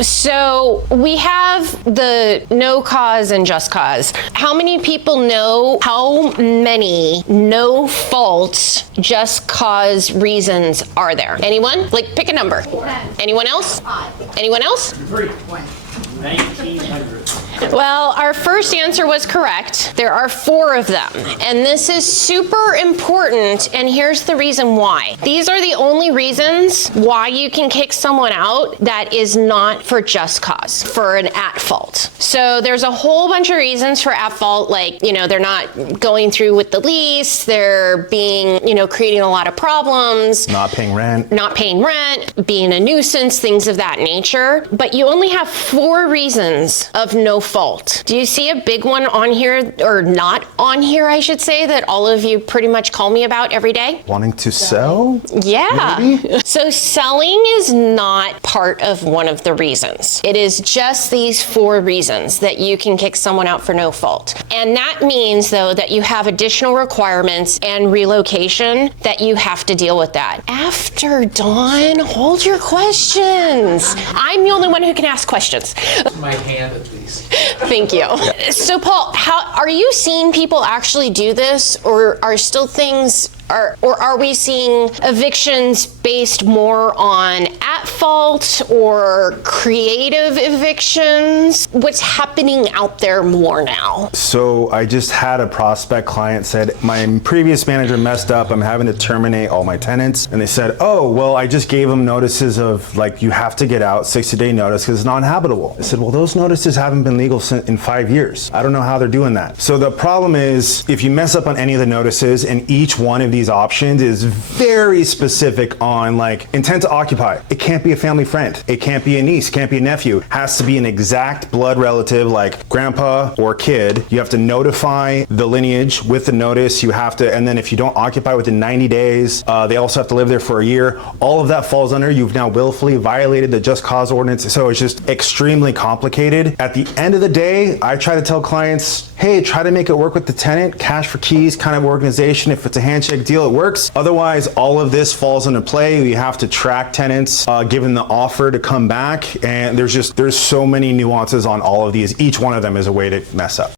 So we have the no cause and just cause. How many people know how many no fault just cause reasons are there? Anyone? Like, pick a number. 10. Anyone else? 5. Anyone else? 3. 1,900. Well, our first answer was correct. There are 4 of them, and this is super important, and here's the reason why. These are the only reasons why you can kick someone out that is not for just cause, for an at fault. So there's a whole bunch of reasons for at fault, like, they're not going through with the lease, they're being, creating a lot of problems. Not paying rent. Being a nuisance, things of that nature. But you only have 4 reasons of no fault. Do you see a big one on here, or not on here, I should say, that all of you pretty much call me about every day? Wanting to sell? Yeah. Maybe? So selling is not part of one of the reasons. It is just these 4 reasons that you can kick someone out for no fault. And that means, though, that you have additional requirements and relocation that you have to deal with that. After Dawn, hold your questions. I'm the only one who can ask questions. My hand at least. Thank you. So Paul, how are you seeing people actually do this, or are still things, or are we seeing evictions based more on at fault or creative evictions? What's happening out there more now? So I just had a prospect client said, my previous manager messed up, I'm having to terminate all my tenants. And they said, oh, well, I just gave them notices of, like, you have to get out, 60-day notice because it's not habitable. I said, well, those notices haven't been legal in 5 years. I don't know how they're doing that. So the problem is, if you mess up on any of the notices, and each one of these options is very specific on, like, intent to occupy. It can't be a family friend. It can't be a niece, can't be a nephew. It has to be an exact blood relative, like grandpa or kid. You have to notify the lineage with the notice. You have to, and then if you don't occupy within 90 days, they also have to live there for a year. All of that falls under, you've now willfully violated the just cause ordinance. So it's just extremely complicated. At the end of the day, I try to tell clients, hey, try to make it work with the tenant, cash for keys kind of organization. If it's a handshake deal, it works. Otherwise, all of this falls into play. You have to track tenants, given the offer to come back. And there's so many nuances on all of these. Each one of them is a way to mess up.